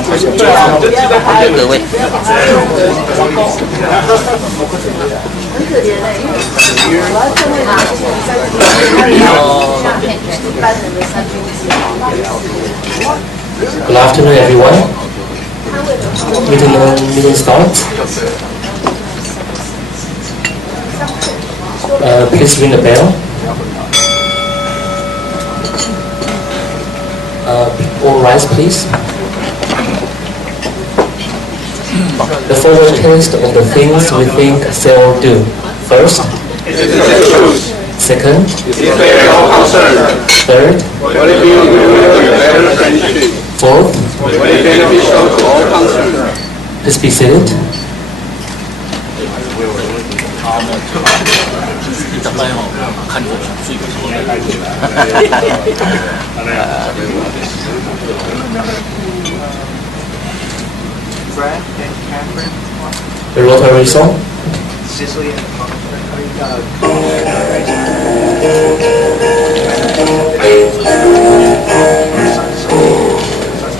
各位。很可怜的，因为我要正位拿现在一般人的3分之1。 Good afternoon, everyone. Meeting starts. Please ring the bell. All rise, please. The forward test of the things we think, say, or do. First. Second. Third. Fourth. Please be seated. The Rotary song.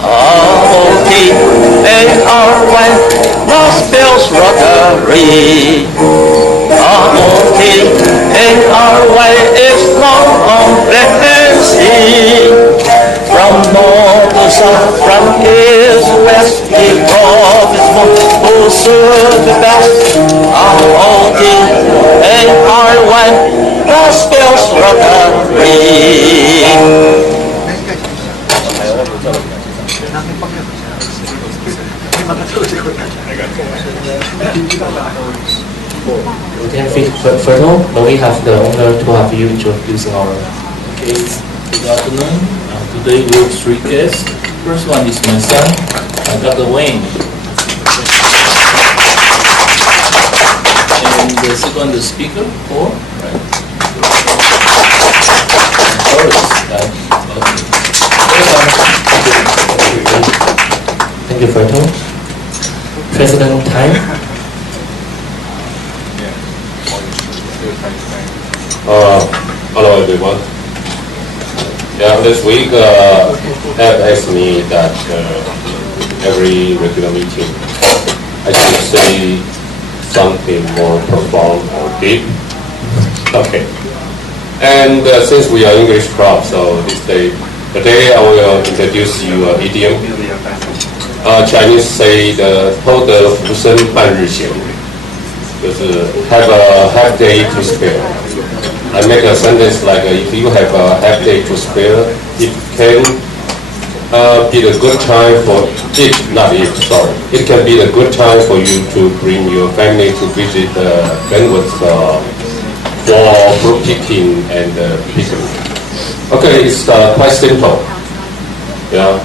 R-O-T-A-R-Y, Lost Bells Rotary. R-O-T-A-R-Y is long on vacancy. From north to south, from east to west, he brought his one who served the best. R-O-T-A-R-Y, Lost Bells Rotary. We can fit further, but we have the honor to have you introducing our. Okay, good afternoon. Today we have 3 guests. First one is my son, Dr. Weng. And the second, the speaker, Paul. Right. Thank you, Ferto. President Time. Hello everyone. This week have asked me that every regular meeting I should say something more profound or deep. Okay. And since we are English club, so today I will introduce you an idiom. Chinese say the 偷得浮生半日闲，就是 have a half day to spare. I make a sentence like if you have a half day to spare, it can be the good time for it, not if, sorry. It can be the good time for you to bring your family to visit Weng for fruit picking and picnic. Okay, it's quite simple. Yeah.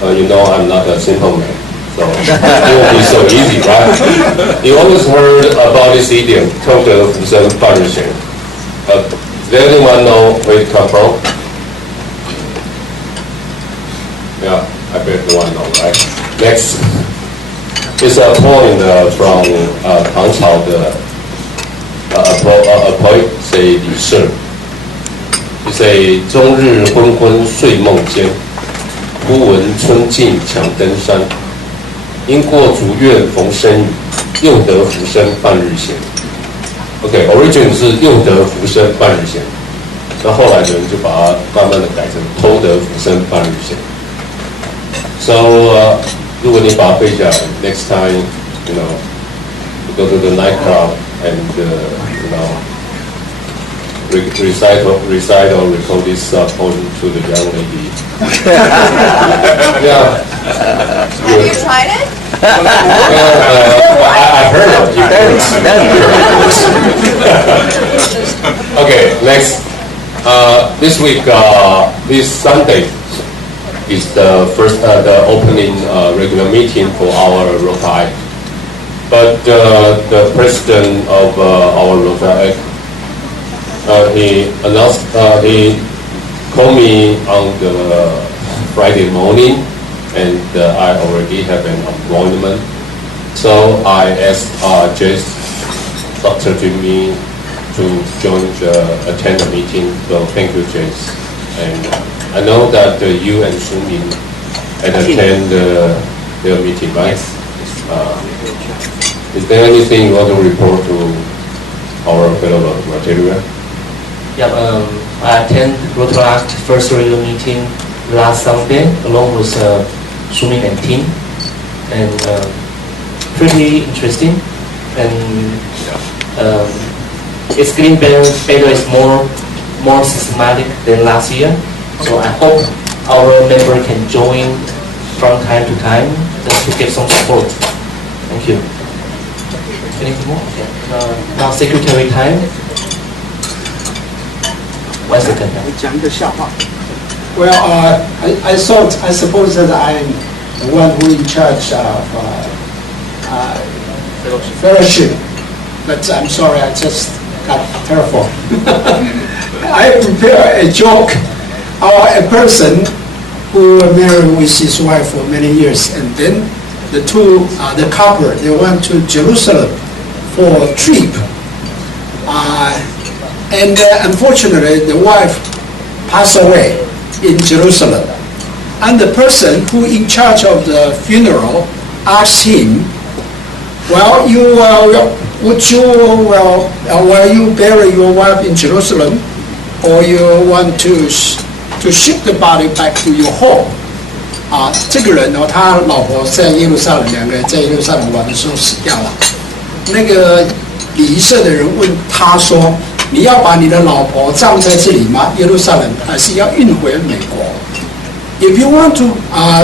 You know I'm not a simple man, so it won't be so easy, right? You always heard about this idiom, 偷得浮生半日闲. Does anyone know where it comes from? Yeah, I bet no one knows, right? Next, it's a poem from 唐朝的 a poet say 李涉. He say 终日昏昏睡梦间，忽闻春尽强登山。因过竹院逢生雨，又得浮生半日闲。OK，origin 是又得浮生半日闲，那后来的人就把它慢慢的改成偷得浮生半日闲。So 如果你把它背下来 ，next time you know you go to the nightclub and you know recite or recall this poem to the young lady. Yeah. Have you tried it? I heard of it. Okay, next. This week, this Sunday is the first, the opening regular meeting for our Rotary. But the president of our Rotary, he announced, he called me on the Friday morning, and I already have an appointment. So I asked Dr. Jimmy to attend the meeting. So thank you, James. And I know that you and Sumin and attend their meeting, right? Is there anything you want to report to our fellow material? Yeah, I attended Rotaract first regular meeting last Sunday along with Shuming and team, and pretty interesting. And it's getting better. It's more systematic than last year. So I hope our member can join from time to time just to get some support. Thank you. Anything more? Okay. Now secretary time. 1 second. Well, I suppose that I'm the one who in charge of fellowship, but I'm sorry, I just got terrible. I prepare a joke. A person who married with his wife for many years, and then the couple, they went to Jerusalem for a trip. And unfortunately, the wife passed away in Jerusalem. And the person who in charge of the funeral asked him, well, will you bury your wife in Jerusalem, or you want to ship the body back to your home? 这个人他老婆在耶路撒冷，两个人在耶路撒冷玩的时候死掉了。那个礼仪社的人问他说：“你要把你的老婆葬在这里吗？耶路撒冷，还是要运回美国？” If you want to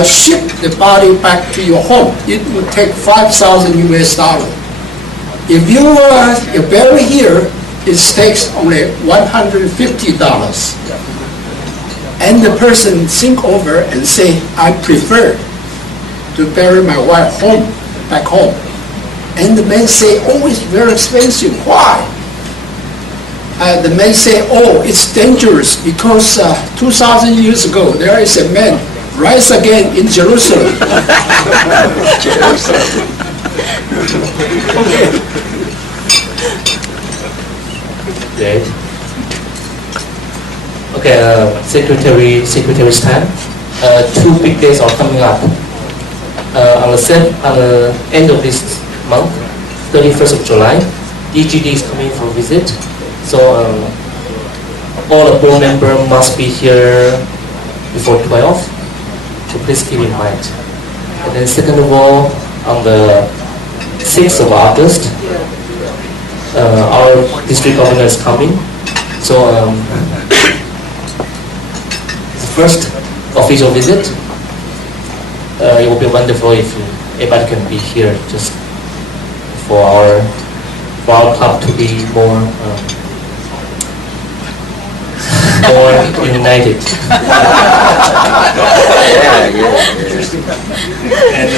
ship the body back to your home, it would take $5,000 US. If you bury here, it takes only $150. And the person think over and say, I prefer to bury my wife back home. And the man say, oh, it's very expensive. Why? The man say, oh, it's dangerous because 2,000 years ago, there is a man rise again in Jerusalem. Great. Okay, secretary's time. 2 big days are coming up. On the end of this month, 31st of July, DGD is coming for a visit. So all the board members must be here before 12. So please keep in mind. And then second of all, on the 6th of August, our district governor is coming. So the first official visit. It will be wonderful if everybody can be here, just for our club to be more united. And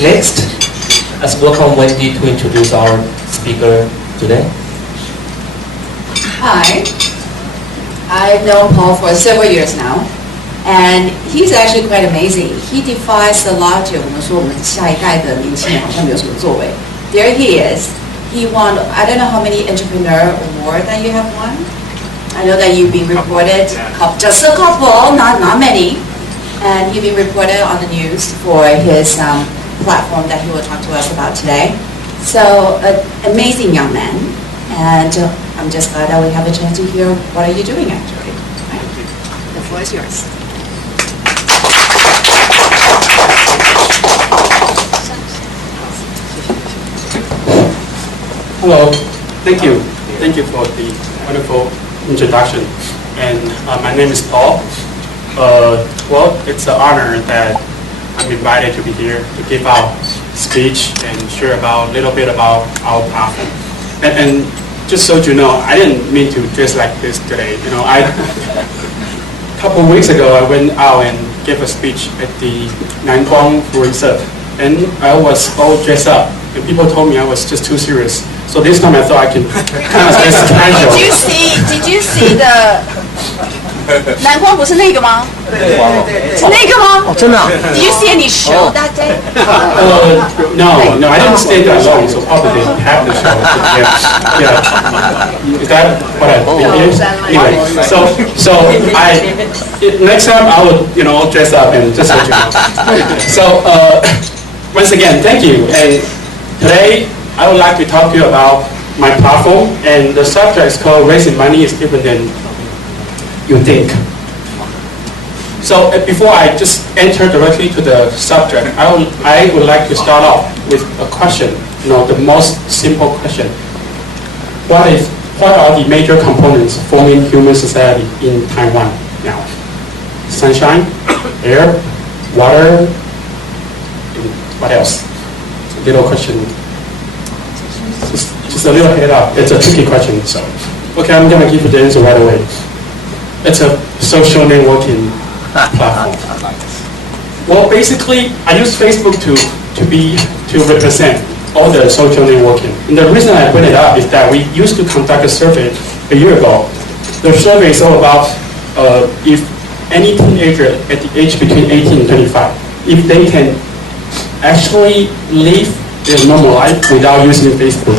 next, let's welcome Wendy to introduce our speaker today. Hi, I've known Paul for several years now, and he's actually quite amazing. He defies the logic. 我们说我们下一代的年轻人好像没有什么作为。There he is. He won, I don't know how many entrepreneur awards that you have won. I know that you've been reported, just a couple, not many. And you've been reported on the news for his platform that he will talk to us about today. So, an amazing young man. And I'm just glad that we have a chance to hear what are you doing actually. Right? The floor is yours. Hello, thank you for the wonderful introduction. And my name is Paul. Well, it's an honor that I'm invited to be here to give out speech and share about a little bit about our platform. And just so you know, I didn't mean to dress like this today. You know, a couple of weeks ago, I went out and gave a speech at the Da同扶輪社, and I was all dressed up, and people told me I was just too serious. So this time I thought I can kind of dress casual. Did you see the 蓝光不是那个吗？是那个吗？哦，真的啊？ Do you see any show that day? No, I didn't stay that long, so probably they have the show. Yeah. Is that what I did? Anyway, so next time I will, dress up and just let you know. So, once again, thank you. And today, I would like to talk to you about my platform, and the subject is called Raising Money is Different Than You Think. So before I just enter directly to the subject, I would like to start off with a question, the most simple question. What are the major components forming human society in Taiwan now? Sunshine, air, water, and what else? Little question. Just a little head up. It's a tricky question, so. Okay, I'm gonna give you the answer right away. It's a social networking platform. Well, basically, I use Facebook to represent all the social networking. And the reason I bring it up is that we used to conduct a survey a year ago. The survey is all about if any teenager at the age between 18 and 25, if they can actually live their normal life without using Facebook.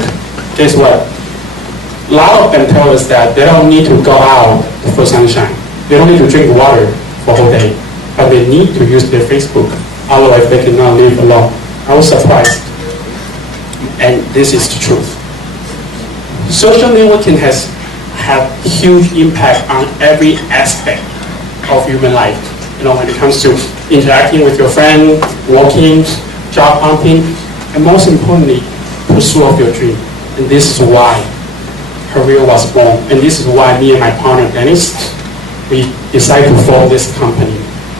Guess what? A lot of them tell us that they don't need to go out for sunshine. They don't need to drink water for a whole day, but they need to use their Facebook. Otherwise, they cannot live alone. I was surprised, and this is the truth. Social networking has had huge impact on every aspect of human life. When it comes to interacting with your friend, working, job hunting, and most importantly, pursuit of your dream. And this is why Career was born. And this is why me and my partner Dennis, we decided to form this company.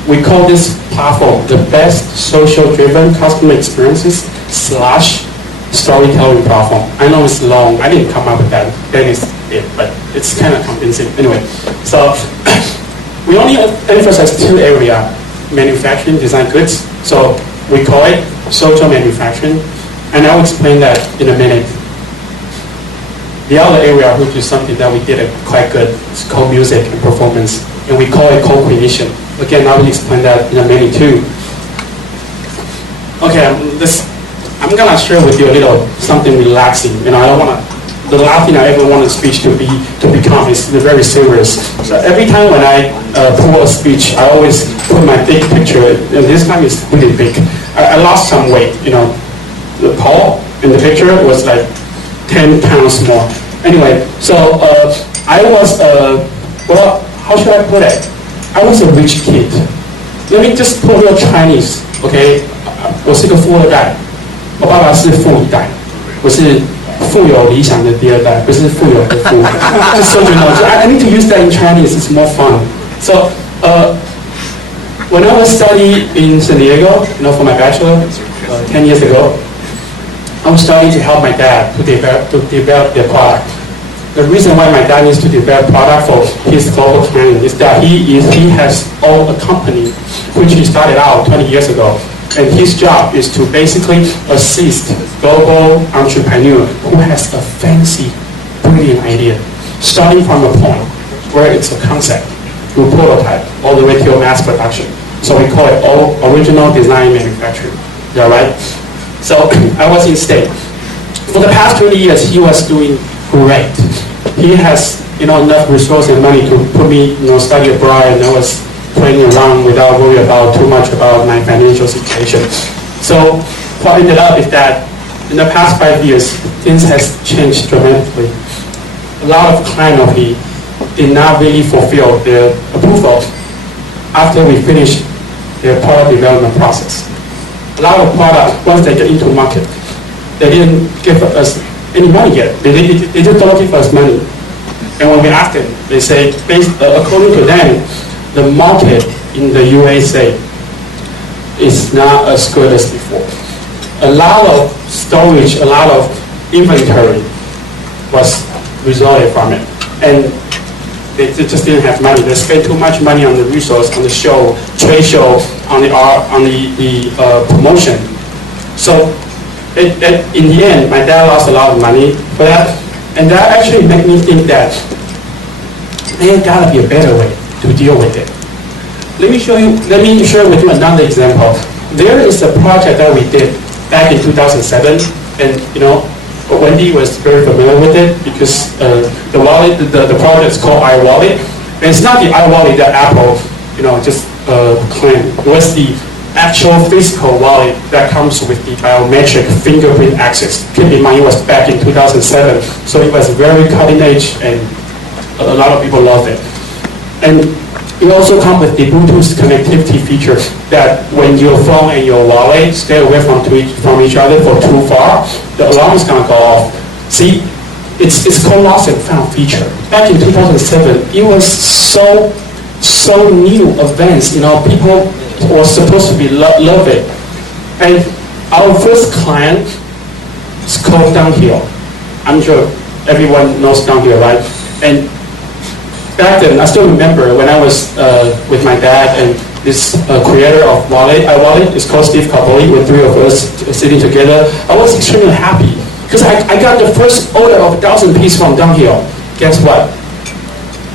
We call this platform the best social-driven customer experiences / storytelling platform. I know it's long. I didn't come up with that. Dennis did, but it's kind of convincing. Anyway, so we only emphasize two areas: manufacturing, design goods. So we call it social manufacturing, and I'll explain that in a minute. The other area, which is something that we did quite good, is called music and performance, and we call it co-creation. Again, I will explain that in a minute too. Okay, I'm gonna share with you a little something relaxing. I don't wanna. The last thing I ever want a speech to become is very serious. So every time when I pull a speech, I always put my big picture, and this time it's really big. I lost some weight. The Paul in the picture was like 10 pounds more. Anyway, so I was, well, how should I put it? I was a rich kid. Let me just put real Chinese, okay? 我是个富二代，我爸爸是富一代，我是富有理想的第二代，不是富有的富。Just so you know, I need to use that in Chinese. It's more fun. So, when I was studying in San Diego, for my bachelor, 10 years ago, I was starting to help my dad to develop their product. The reason why my dad needs to develop product for his global client is that he has owned a company which he started out 20 years ago, and his job is to basically assist global entrepreneur who has a fancy, brilliant idea, starting from a point where it's a concept to prototype all the way to mass production. So we call it all original design manufacturing. Is that right? So I was in state. For the past 20 years, he was doing great. He has enough resources and money to put me study abroad, and I was playing around without worrying about too much about my financial situation. So what ended up is that in the past 5 years, things has changed dramatically. A lot of clients of his did not really fulfill their approval after we finished their product development process. A lot of products, once they get into market, they didn't give us any money yet. They just don't give us money. And when we asked them, they say, according to them, the market in the USA is not as good as before. A lot of storage, a lot of inventory was resulted from it. And they just didn't have money. They spent too much money on the resource, on the show, trade show, on the promotion. So in the end, my dad lost a lot of money for that, and that actually made me think that there gotta be a better way. to deal with it. Let me share with you another example. There is a project that we did back in 2007, and Wendy was very familiar with it because the wallet, the project is called iWallet. And it's not the iWallet that Apple, just claimed. It was the actual physical wallet that comes with the biometric fingerprint access. Keep in mind, it was back in 2007, so it was very cutting edge, and a lot of people loved it. And it also comes with the Bluetooth connectivity feature that when your phone and your wallet stay away from each other for too far, the alarm is going to go off. See, it's called lost and found feature. Back in 2007, it was so new, advanced. People were supposed to love it. And our first client is called Downhill. I'm sure everyone knows Downhill, right? And back then, I still remember when I was with my dad and this creator of iWallet is called Steve Carboli, with 3 of us sitting together. I was extremely happy because I got the first order of 1,000 pieces from Downhill. Guess what?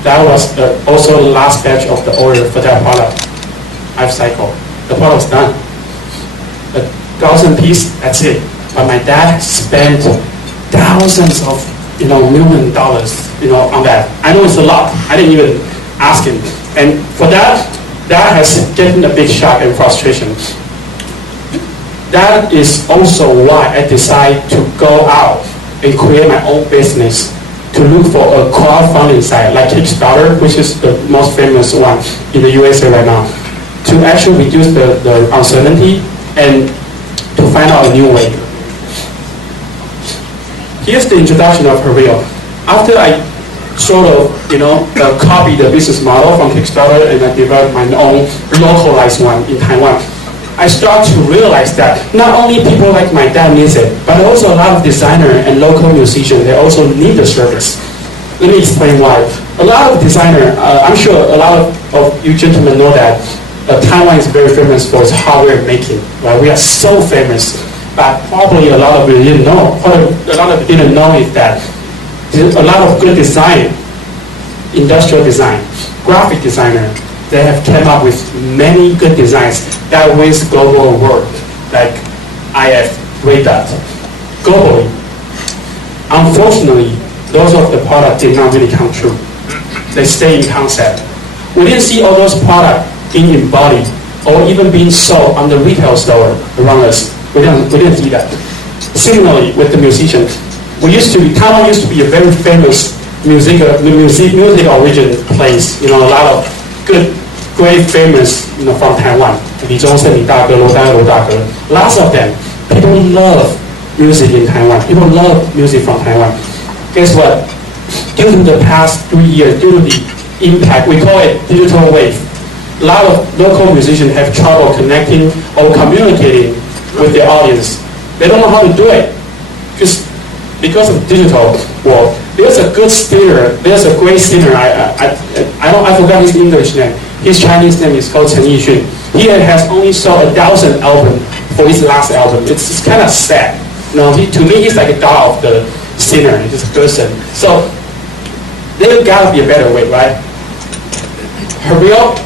That was also the last batch of the order for that product. Life cycle. The product's done. 1,000 pieces, that's it. But my dad spent thousands of $1 million, on that. I know it's a lot. I didn't even ask him. And for that has given a big shock and frustration. That is also why I decided to go out and create my own business, to look for a crowdfunding site like Kickstarter, which is the most famous one in the USA right now, to actually reduce the uncertainty and to find out a new way. Here's the introduction of Herreal. After I sort of, copied the business model from Kickstarter and I developed my own localized one in Taiwan, I started to realize that not only people like my dad needs it, but also a lot of designers and local musicians, they also need the service. Let me explain why. A lot of designers, I'm sure a lot of you gentlemen know that Taiwan is very famous for its hardware making. Right? We are so famous, but probably a lot of you didn't know. What a lot of you didn't know is that there's a lot of good design, industrial design, graphic designer, they have come up with many good designs that wins global award, like IF, Red Dot, globally. Unfortunately, those of the product did not really come true. They stay in concept. We didn't see all those products being embodied or even being sold on the retail store around us. We didn't see that. Similarly, with the musicians, Taiwan used to be a very famous music origin place. A lot of good, great famous, from Taiwan. Li Zhongsen, Li Dage, Lo Dage, Lo Dage. Lots of them. People love music in Taiwan. People love music from Taiwan. Guess what? Due to the past 3 years, due to the impact, we call it digital wave. A lot of local musicians have trouble connecting or communicating with their audience. They don't know how to do it because of digital world. There's a good singer. There's a great singer. I forgot his English name. His Chinese name is called Chen Yixun. He has only sold 1,000 albums for his last album. It's kind of sad. To me, he's like a god of the singer. He's a person. So there gotta be a better way, right? Herreal,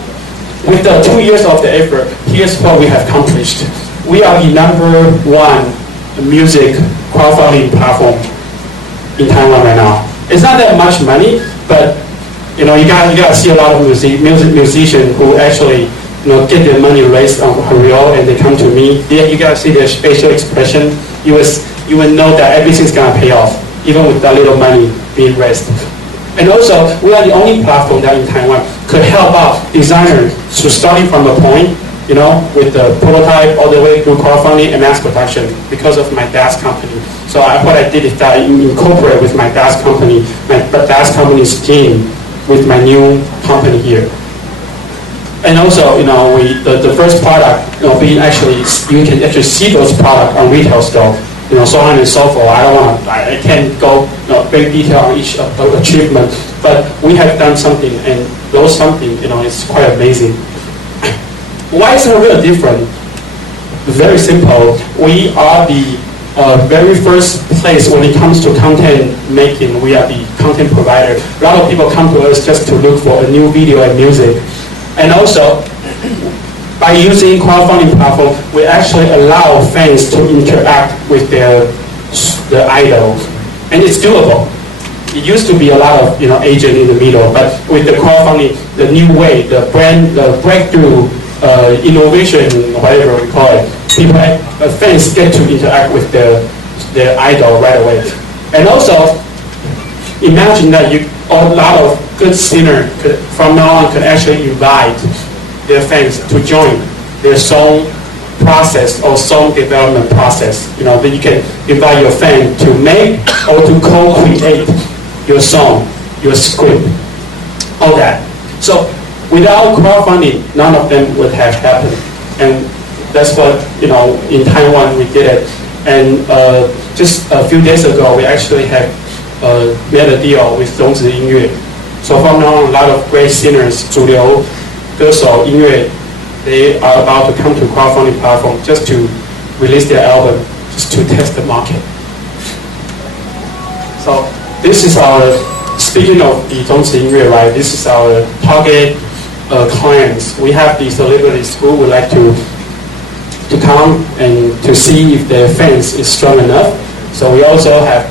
with the 2 years of the effort, here's what we have accomplished. We are the #1 music crowdfunding platform in Taiwan right now. It's not that much money, but you gotta see a lot of musicians who actually get their money raised on Herreal and they come to me. You gotta see their facial expression. You will know that everything's gonna pay off, even with that little money being raised. And also, we are the only platform that in Taiwan could help out designers to starting from a point, with the prototype all the way through crowdfunding and mass production because of my dad's company. So what I did is that I incorporate with my dad's company's team with my new company here. And also, the first product, being actually, you can actually see those products on retail store, so on and so forth. I can't go very detail on each achievement, but we have done something, and those something, is quite amazing. Why is Herreal different? Very simple. We are the very first place when it comes to content making, we are the content provider. A lot of people come to us just to look for a new video and music. And also, by using crowdfunding platform, we actually allow fans to interact with the idol. And it's doable. It used to be a lot of agent in the middle, but with the crowdfunding, the new way, the breakthrough, innovation, whatever we call it, fans get to interact with their idol right away. And also, imagine that a lot of good singers from now on could actually invite their fans to join their song process or song development process. That you can invite your fan to make or to co-create your song, your script, all that. So without crowdfunding, none of them would have happened. And that's what, in Taiwan we did it. And just a few days ago, we actually had made a deal with 种子音乐. So from now on, a lot of great singers, 主流歌手音乐, they are about to come to crowdfunding platform just to release their album, just to test the market. So this is our, speaking of the 种子音乐, right? This is our target clients. We have the celebrities who would like to come and to see if their fans is strong enough. So we also have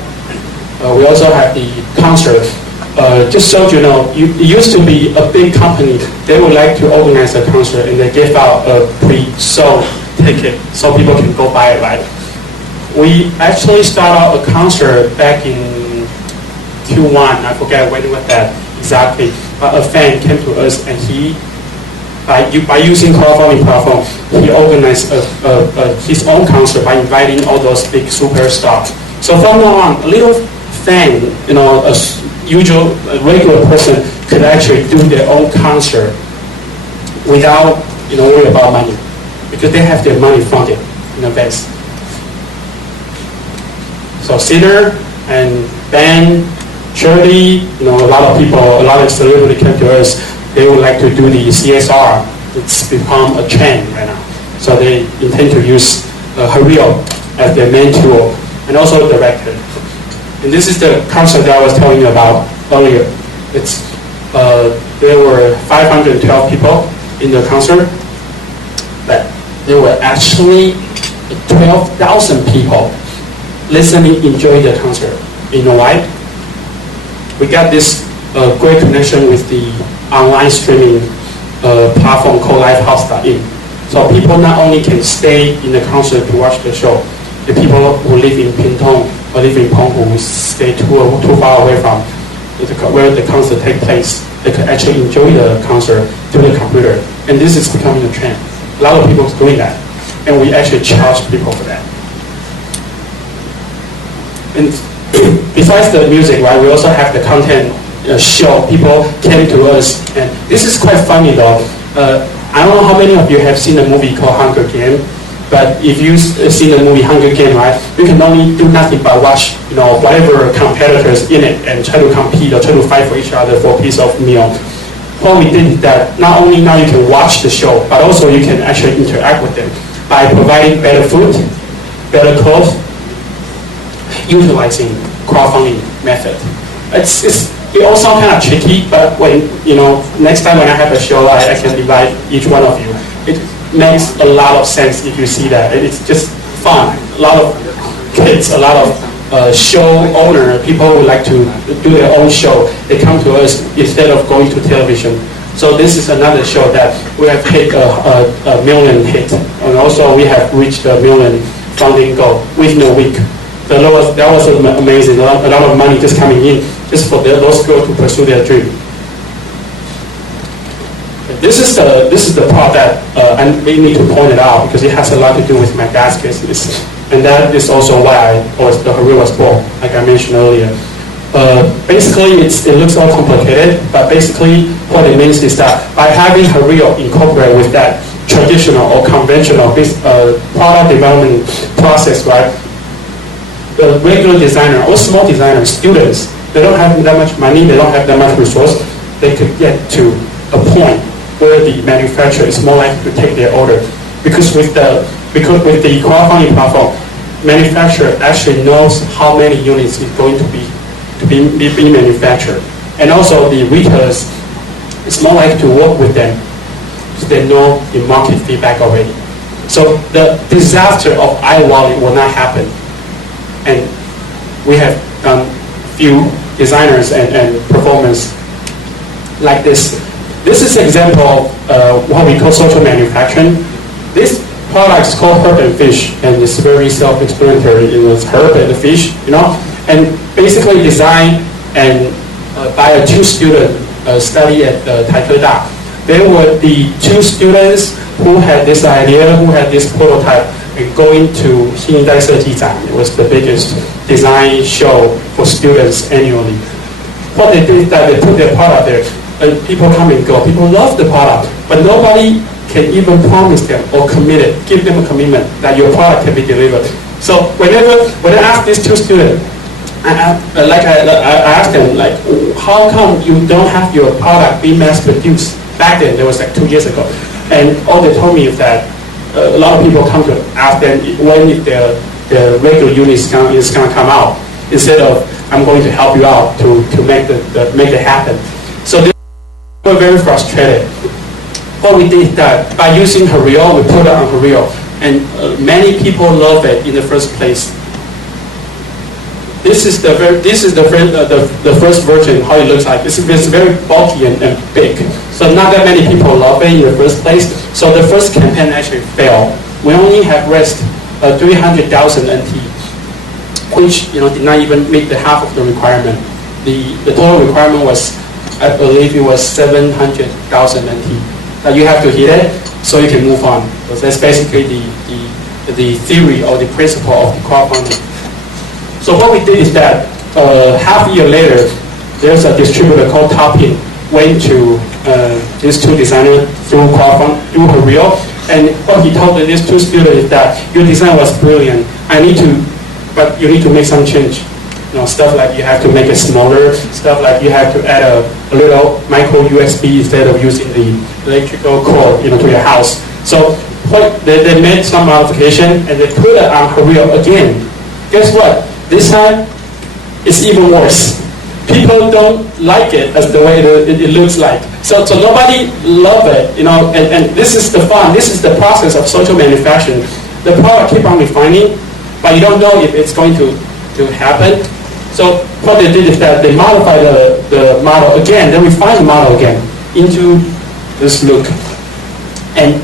the concert. Just so you know, it used to be a big company. They would like to organize a concert and they give out a pre-sold ticket so people can go buy it, right? We actually started out a concert back in Q1. I forget when it was that exactly. But a fan came to us and he, by using crowdfunding platform, he organized his own concert by inviting all those big superstars. So from now on, a little fan, a regular person could actually do their own concert without worry about money, because they have their money funded in advance. So singer and band, charity, a lot of people, a lot of celebrities come to us. They would like to do the CSR. It's become a trend right now. So they intend to use Hario as their main tool, and also director. And this is the concert that I was telling you about earlier. There were 512 people in the concert, but there were actually 12,000 people listening, enjoying the concert. You know why? We got this great connection with the online streaming platform called Livehouse.in. So people not only can stay in the concert to watch the show, the people who live in Pingtung or live in Penghu who stay too far away from where the concert takes place, they could actually enjoy the concert through the computer. And this is becoming a trend. A lot of people are doing that. And we actually charge people for that. And besides the music, right, we also have the content show. People came to us, and this is quite funny though. I don't know how many of you have seen a movie called Hunger Games, but if you've seen the movie Hunger Games, right, you can only do nothing but watch, whatever competitors in it and try to compete or try to fight for each other for a piece of meal. What we did is that not only now you can watch the show, but also you can actually interact with them by providing better food, better clothes, utilizing crowdfunding method. It all sounds kind of tricky, but when next time when I have a show, I can invite each one of you. It makes a lot of sense if you see that. It's just fun. A lot of kids, a lot of show owner, people who like to do their own show, they come to us instead of going to television. So this is another show that we have hit a million hit, and also we have reached a million funding goal within a week. That was amazing. A lot of money just coming in just for those girls to pursue their dream. This is the part that I really need to point it out because it has a lot to do with my dad's business, and that is also why the Hario was born, like I mentioned earlier. Basically, it looks all complicated, but basically what it means is that by having Hario incorporated with that traditional or conventional product development process, right? The regular designer or small designer, students, they don't have that much money, they don't have that much resource, they could get to a point where the manufacturer is more likely to take their order. Because with the crowdfunding platform, manufacturer actually knows how many units is going to be manufactured. And also the retailers, it's more like to work with them because they know the market feedback already. So the disaster of iWallet will not happen. And we have done few designers and performers like this. This is an example of what we call social manufacturing. This product is called Herb and Fish, and it's very self-explanatory. It's herb and fish, and basically designed and by a 2 student study at Taipei. There were the 2 students who had this idea, who had this prototype, and going to Xinyi Setijang. It was the biggest design show for students annually. What they did is that they put their product there, and people come and go. People love the product, but nobody can even promise them or give them a commitment that your product can be delivered. So when I ask these 2 students, I asked them, like, how come you don't have your product be mass produced? Back then, that was like 2 years ago. And all they told me is that a lot of people come to ask them when the regular unit is going to come out, instead of I'm going to help you out to make it happen. So they were very frustrated. What we did that by using Hereo, we put it on Hereo, and many people love it in the first place. This is the first version, how it looks like. It's very bulky and big. So not that many people love it in the first place. So the first campaign actually failed. We only have raised 300,000 NT, which did not even meet the half of the requirement. The total requirement was, I believe it was 700,000 NT. That you have to hit it so you can move on. So that's basically the theory or the principle of the crowdfunding. So what we did is that half a year later, there's a distributor called Topin went to these 2 designers through Hereo, and what he told these 2 students is that your design was brilliant. But you need to make some change. Stuff like you have to make it smaller, stuff like you have to add a little micro USB instead of using the electrical cord to your house. So they made some modification and they put it on Hereo again. Guess what? This time it's even worse. People don't like it as the way it looks like. So nobody love it, and this is the fun. This is the process of social manufacturing. The product keep on refining, but you don't know if it's going to happen. So what they did is that they modified the model again, they refined the model again into this look. And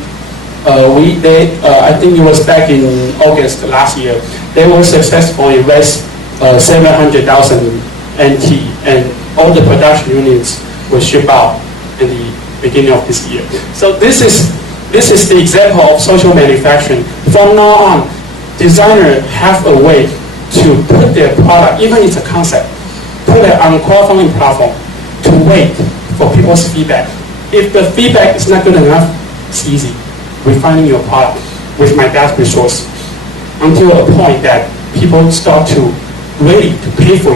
I think it was back in August last year, they were successfully raised 700,000 NT, and all the production units were shipped out in the beginning of this year. So this is the example of social manufacturing. From now on, designers have a way to put their product, even it's a concept, put it on a crowdfunding platform to wait for people's feedback. If the feedback is not good enough, it's easy. Refining your product with my best resource until a point that people start to ready to pay for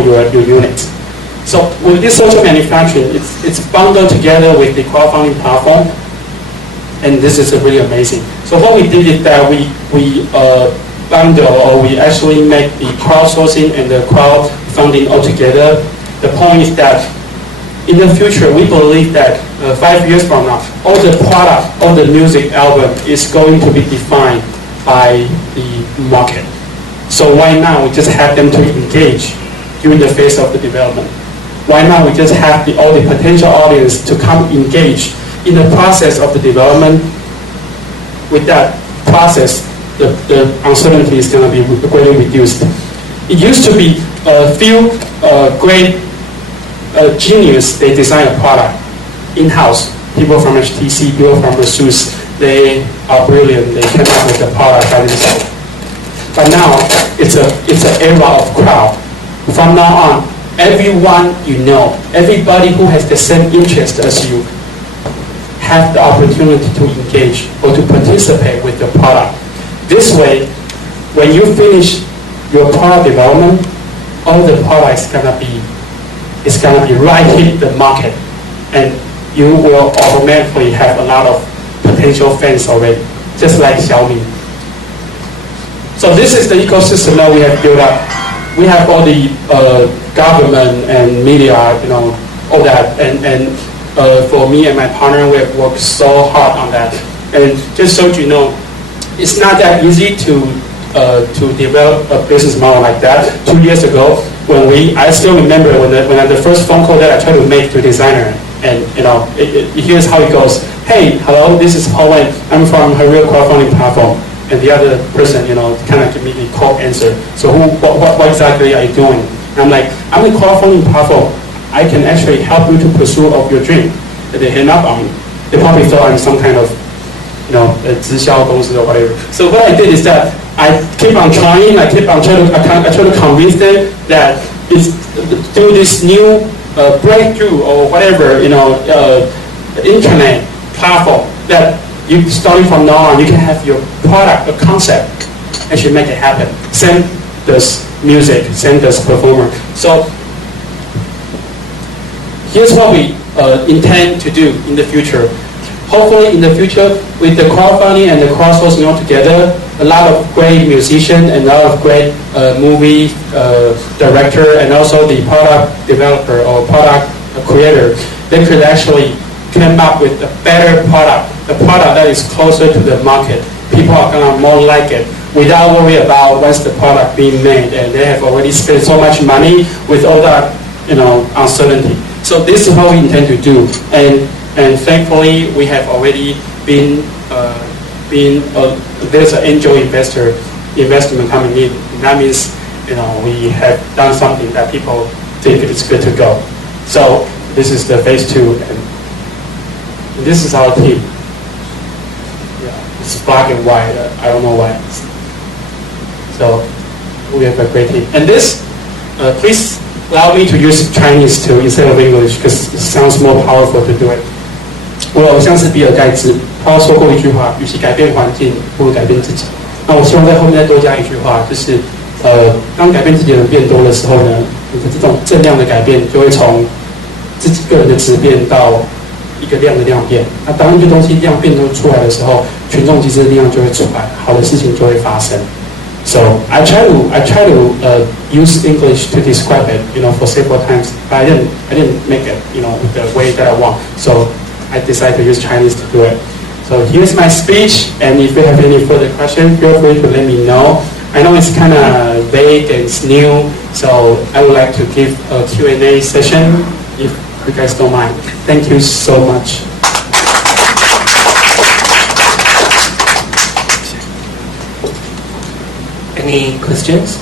your units. So with this social manufacturing, it's bundled together with the crowdfunding platform, and this is really amazing. So what we did is that we bundle, or we actually make the crowdsourcing and the crowdfunding all together. The point is that in the future, we believe that 5 years from now, all the product, all the music album is going to be defined by the market. So why not we just have them to engage during the phase of the development? Why not we just have all the potential audience to come engage in the process of the development? With that process, the uncertainty is going to be greatly reduced. It used to be a few great genius, they design a product in-house. People from HTC, people from ASUS, they are brilliant. They came up with the product by themselves. But now it's an era of crowd. From now on, everyone everybody who has the same interest as you, have the opportunity to engage or to participate with the product. This way, when you finish your product development, all the product is gonna be right hit the market, and you will automatically have a lot of potential fans already, just like Xiaomi. So this is the ecosystem that we have built up. We have all the government and media, all that. And for me and my partner, we have worked so hard on that. And just so you know, it's not that easy to develop a business model like that. 2 years ago, I still remember when the first phone call that I tried to make to a designer, and here's how it goes. Hey, hello, this is Paul Weng. I'm from a real crowdfunding platform. And the other person, kind of give me the cold answer. So what exactly are you doing? And I'm like, I'm a crowdfunding platform. I can actually help you to pursue of your dream. They hang up on me. They probably thought I'm some kind of,直销公司 or whatever. So what I did is that I keep on trying. I try to convince them that it's through this new breakthrough or whatever, internet platform that you starting from now on, you can have your product, a concept, and should make it happen. Same does music, same does performer. So here's what we intend to do in the future. Hopefully in the future, with the crowdfunding and the crowdsourcing all together, a lot of great musicians and a lot of great movie director and also the product developer or product creator, they could actually come up with a better product, a product that is closer to the market. People are gonna more like it without worry about when's the product being made, and they have already spent so much money with all that uncertainty. So this is what we intend to do, and thankfully we have already been there's an angel investment coming in. And that means we have done something that people think it's good to go. So this is the phase 2, and this is our team. Yeah, it's black and white. I don't know why. So we have a great team. And this, please allow me to use Chinese too instead of English because it sounds more powerful to do it. 我的偶像是比尔盖茨，他说过一句话：与其改变环境，不如改变自己。那我希望在后面再多加一句话，就是当改变自己的人变多的时候呢，你的这种正量的改变就会从自己个人的质变到一个量的量变。那当一个东西量变都出来的时候，群众集资的力量就会出来，好的事情就会发生。So I try to use English to describe it, for several times, but I didn't make it, with the way that I want. So I decided to use Chinese to do it. So here's my speech, and if you have any further questions, feel free to let me know. I know it's kind of vague and it's new, so I would like to give a Q&A session, if you guys don't mind. Thank you so much. Any questions?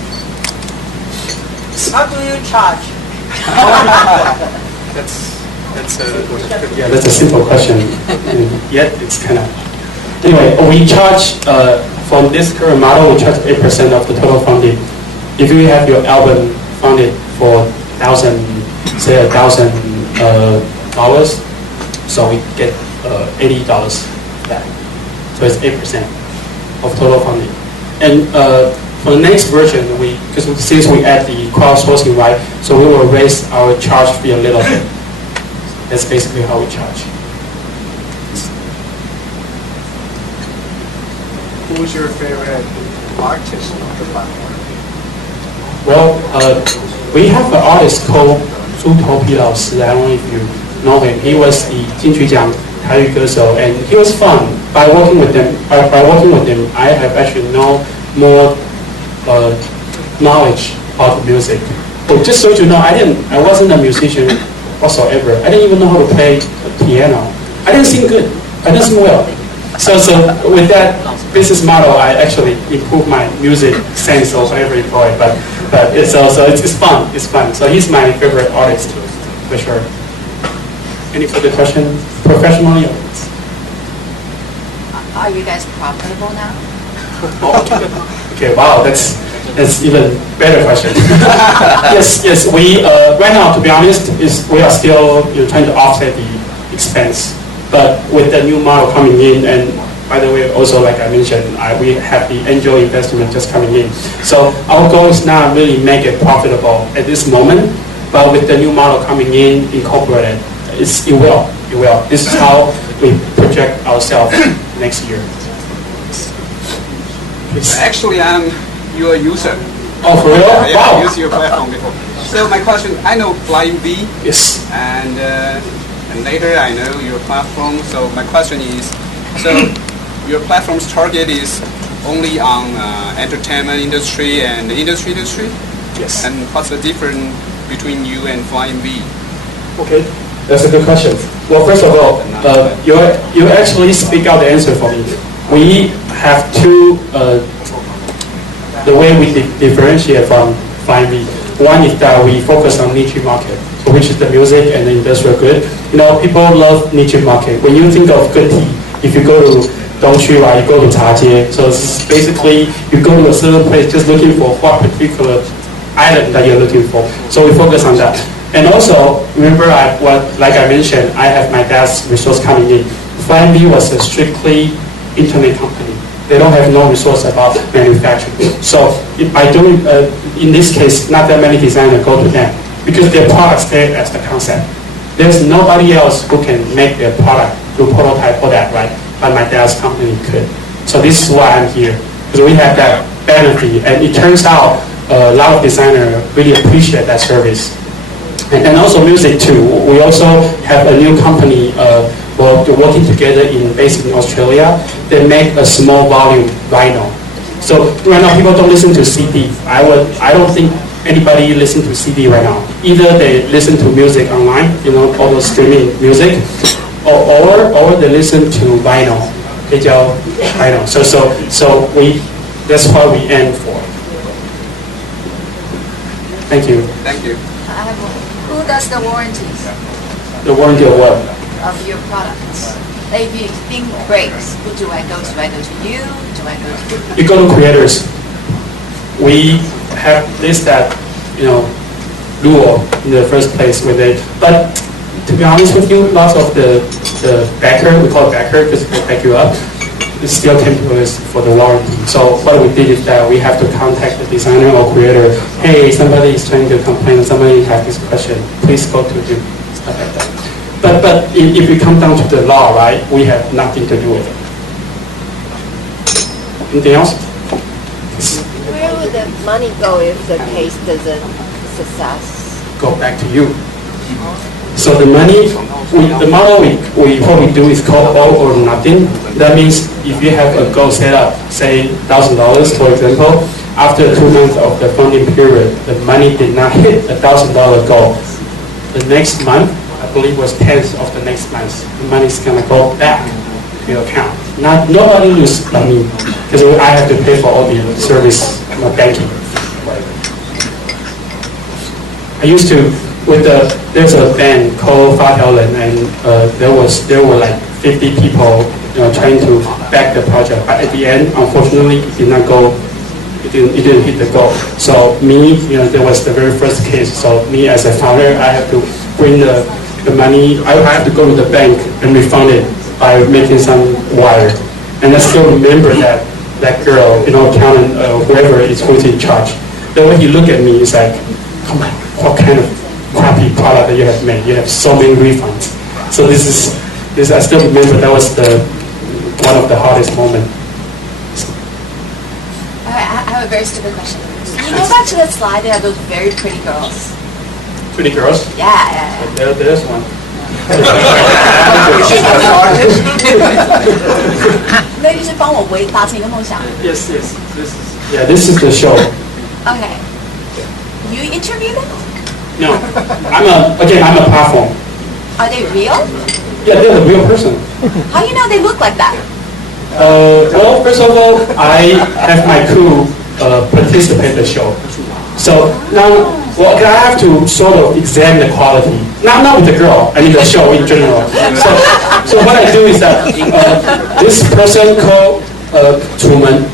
How do you charge? That's a simple question. Yet it's kind of anyway. We charge for this current model. We charge 8% of the total funding. If you have your album funded for $1,000 dollars, so we get $80 back. So it's 8% of total funding. And for the next version, since we add the crowdsourcing, right? So we will raise our charge fee a little bit. That's basically how we charge. Who's your favorite artist on the platform? Well, we have an artist called 猪头皮老师. I don't know if you know him. He was the 金曲奖台语歌手, and he was fun. By working with him, I have actually know more knowledge about music. But just so you know, I wasn't a musician whatsoever. I didn't even know how to play the piano. I didn't sing good. I didn't sing well. So with that business model, I actually improved my music sense or whatever you call it. But it's also it's fun. It's fun. So he's my favorite artist for sure. Any further questions? Professionally? Are you guys profitable now? Okay. Wow. That's even better question. Yes. We right now, to be honest, we are still trying to offset the expense. But with the new model coming in, and by the way, also like I mentioned, we have the angel investment just coming in. So our goal is not really make it profitable at this moment, but with the new model coming in, incorporated, it will. This is how we project ourselves next year. Actually, I'm your user. Oh, for real? Yeah, Wow. I used your platform before. So my question, I know Flying V, Yes. and later I know your platform. So my question is, so your platform's target is only on entertainment industry and the industry? Yes. And what's the difference between you and Flying V? Okay, that's a good question. Well, first of all, you actually speak out the answer for me. We have two, the way we differentiate from Flying V. One is that we focus on niche market, which is the music and the industrial good. You know, people love niche market. When you think of good tea, if you go to Dongqu, right, you go to Chajie. So it's basically you go to a certain place just looking for what particular item that you're looking for. So we focus on that. And also, remember, like I mentioned, I have my dad's resource coming in. Flying V was a strictly internet company. They don't have no resource about manufacturing. So by doing, in this case, not that many designers go to them because their products stay as the concept. There's nobody else who can make their product do prototype for that, right? But my dad's company could. So this is why I'm here, because we have that benefit, and it turns out a lot of designers really appreciate that service. And also music too. We also have a new company, we're working together based in Australia. They make a small volume vinyl. So right now people don't listen to CD. I don't think anybody listen to CD right now. Either they listen to music online, you know, all those streaming music, or they listen to vinyl, digital vinyl. So that's what we aim for. Thank you. Thank you. I have one. Who does the warranties The warranty of what? of your products? Like if your thing breaks, who do I go to? Do I go to you? Do I go to? You go to creators. We have this that, you know, rule in the first place with it. But to be honest with you, lots of the backer, we call it backer because they back you up, it still came to us for the warranty. So what we did is that we have to contact the designer or creator. Hey, somebody is trying to complain, somebody has this question, please go to him, stuff like that. But if we come down to the law, right, we have nothing to do with it. Anything else? Where would the money go if the case doesn't success? Go back to you. So the money, the model what we do is called all or nothing. That means if you have a goal set up, say $1,000 for example, after 2 months of the funding period, the money did not hit the $1,000 goal. The next month, I believe was 10th of the next month, the money is gonna go back to your account. Nobody lose money because I have to pay for all the service, banking. I used to. There's a band called Fa Tiao Ren, and there were like 50 people, you know, trying to back the project. But at the end, unfortunately, it did not go. It didn't hit the goal. So me, you know, there was the very first case. So me as a founder, I have to bring the money. I have to go to the bank and refund it by making some wire. And I still remember that girl, you know, accountant, whoever is who's in charge. The way he looked at me is like, come on, what kind of crappy product that you have made. You have so many refunds. So this I still remember that was one of the hardest moments. I have a very stupid question. Can you go back to that slide? There are those very pretty girls. Pretty girls? Yeah. There's one. 那就是帮我达成一个梦想。 Yes. This is the show. Okay. You interview them? No, I'm a platform. Are they real? Yeah, they're a real person. How do you know they look like that? Well, first of all, I have my crew participate in the show. So now, I have to sort of examine the quality. Not with the girl, I mean the show in general. So what I do is that this person called Truman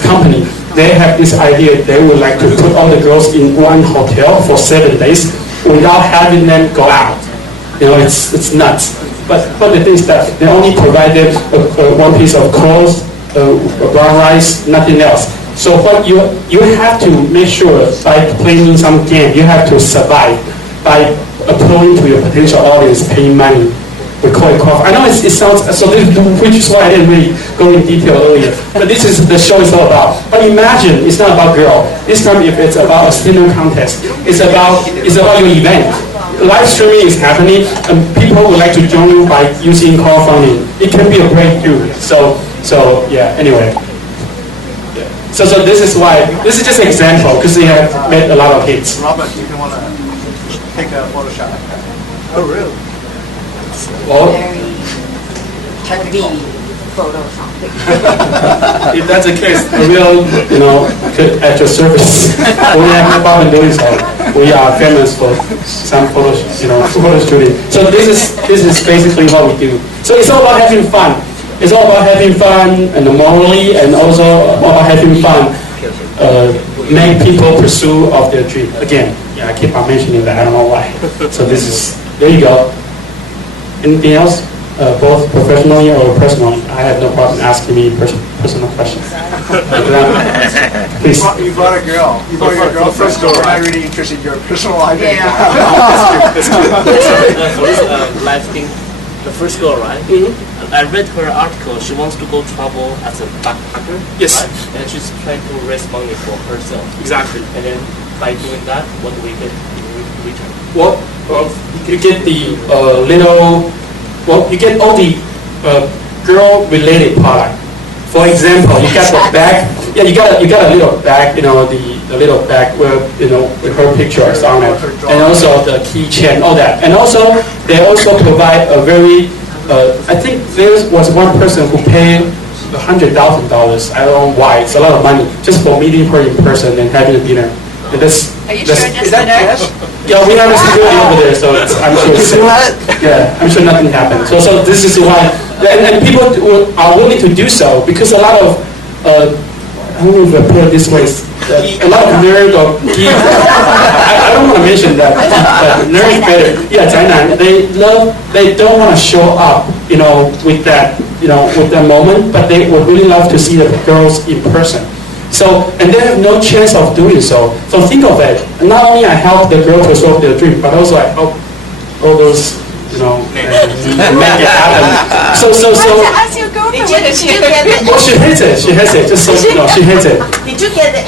company, they have this idea they would like to put all the girls in one hotel for 7 days without having them go out. You know, it's nuts. But the thing is that they only provide them one piece of clothes, brown rice, nothing else. So what you have to make sure by playing some game, you have to survive by appealing to your potential audience, paying money we call it crowdfunding. I know it sounds, so this, which is why I didn't really go in detail earlier, but this is the show is all about. But imagine it's not about girl. This time if it's about a student contest, it's about your event. Live streaming is happening, and people would like to join you by using crowdfunding. It can be a breakthrough. So yeah. Anyway, yeah. So this is why. This is just an example because they have made a lot of hits. Robert, if you want to take a photo shot. Oh, really? Well, Very heavy photo something. if that's the case, we will, at your service. We have no problem doing so. We are famous for some photo shooting. So this is basically what we do. So it's all about having fun. It's all about having fun and morally, and also about having fun. Make people pursue of their dream. Again, yeah, I keep on mentioning that. I don't know why. So there you go. Anything else? Both professionally or personally? I have no problem asking me personal questions. Please. You brought a girl. You brought your girl first girl. I'm really interested in your personal life. Yeah. For this live thing, the first girl, right? I read her article. She wants to go travel as a backpacker. Yes. Right? And she's trying to raise money for herself. Exactly. And then by doing that, what do we get in return? Well, you get the you get all the girl-related product. For example, you got the bag. Yeah, you got a little bag. The little bag with with her pictures on it, and also the keychain, all that. And also they also provide a very. I think there was one person who paid $100,000. I don't know why. It's a lot of money just for meeting her in person and having a dinner. And Are you sure that's the cash? Yeah, we have a security over there, so I'm sure it's safe. Yeah, I'm sure nothing happened. So this is why, and people are willing to do so because a lot of, I don't know if I put it this way, a lot of nerd or geek, I don't want to mention that, but nerd is better. Yeah, China, they don't want to show up, with that, with that moment, but they would really love to see the girls in person. So, and they have no chance of doing so. So think of it. Not only I help the girl to solve their dream, but also I help all those, make it happen. So. Ask your girlfriend, did you get the? Oh, she hates it. She hates it. Just so you know, she hates it. Did you get the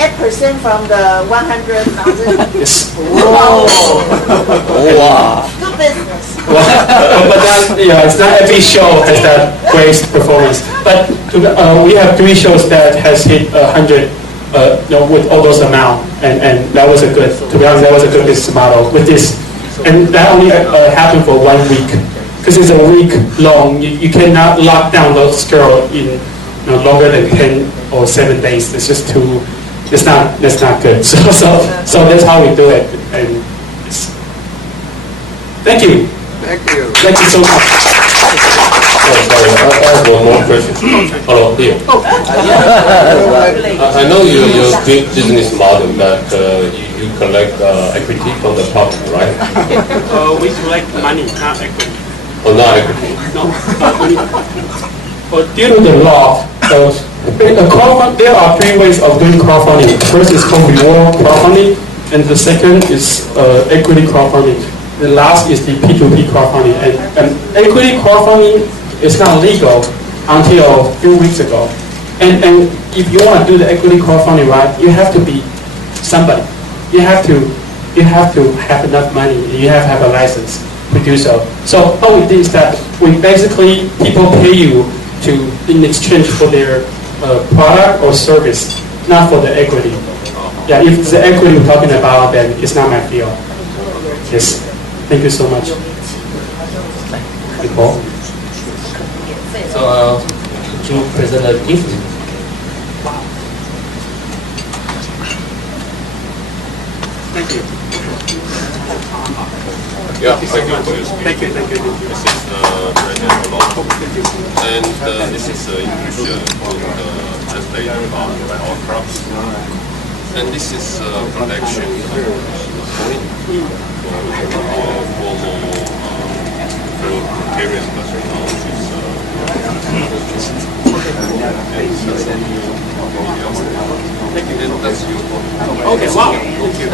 8% from the 100,000? Yes. Whoa. Wow. Good business. But that, it's not every show has that great performance. But we have 3 shows that has hit 100, with all those amount, and that was a good. To be honest, that was a good business model with this, and that only happened for 1 week, because it's a week long. You cannot lock down those girls in longer than 10 or 7 days. It's just too. That's not good. So that's how we do it. And thank you. Thank you. Thank you so much. Sorry, I have one more question. Hello, here. I know your business model that you collect equity from the public, right? We collect money, not equity. Or not equity? No, money. Due to the law, there are 3 ways of doing crowdfunding. First is called reward crowdfunding, and the second is equity crowdfunding. The last is the P2P crowdfunding. And equity crowdfunding is not legal until a few weeks ago. And if you want to do the equity crowdfunding, right, you have to be somebody. You have to have enough money. You have to have a license to do so. So what we did is that we basically, people pay you in exchange for their product or service, not for the equity. Yeah, if it's the equity we're talking about, then it's not my field. Yes. Thank you so much. Nicole? So, could you present a gift? Thank you. Yeah, thank you for your speech. Thank you. This is President Long. And this is English translated by our crops. And this is a collection of coin for our formal materials, but now it's Thank you. And that's you. Okay, wow. Thank you.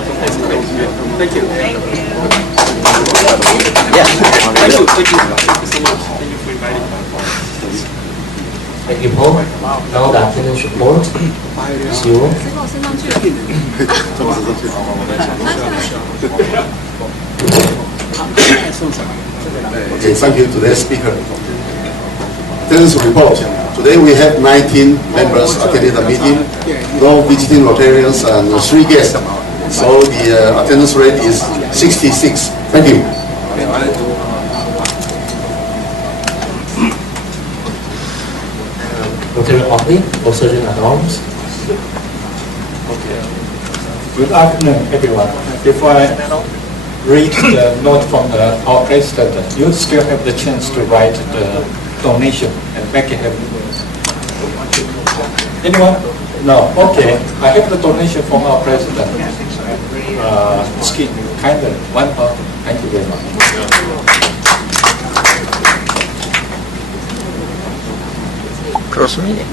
Thank you. Yes. Thank you. Thank you so much. Thank you for inviting me. Thank you, Paul. Now the attendance report. 0. Okay, thank you to the speaker. Attendance report. Today we have 19 members attending the meeting, no visiting Rotarians and 3 guests. So the attendance rate is 66. Thank you. Rotary Orderly or Surgeon at Arms. Good afternoon, everyone. Before I read the note from our president, you still have the chance to write the donation and make it happen. Anyone? No. Okay. I have the donation from our president. Skin, kindly, 1 pound. Thank you very much. Cross meeting.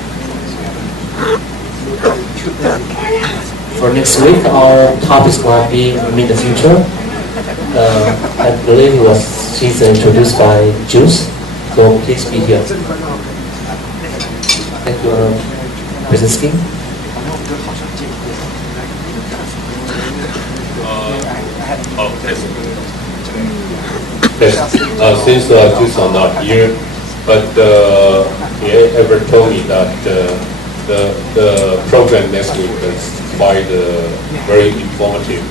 For next week, our topics will be in the future. I believe she's introduced by Juice, so please be here. Thank you, Brzezinski. Yes. Since Juice are not here, but he ever told me that the program next week is quite very informative.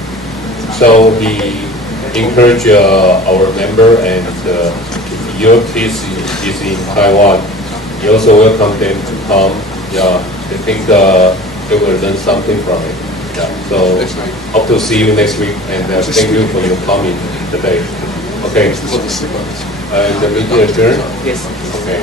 So he encouraged our member, and if your kids is in Taiwan, he also welcome them to come. Yeah, I think they will learn something from it. Yeah. So hope to see you next week, and thank you for your coming today. Okay. And the meeting adjourned? Yes. Okay.